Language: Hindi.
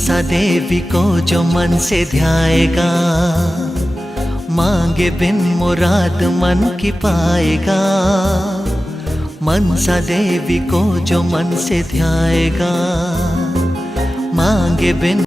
मनसा देवी को जो मन से ध्याएगा, मांगे बिन मुराद मन की पाएगा। मनसा देवी को जो मन से ध्याएगा, मांगे बिन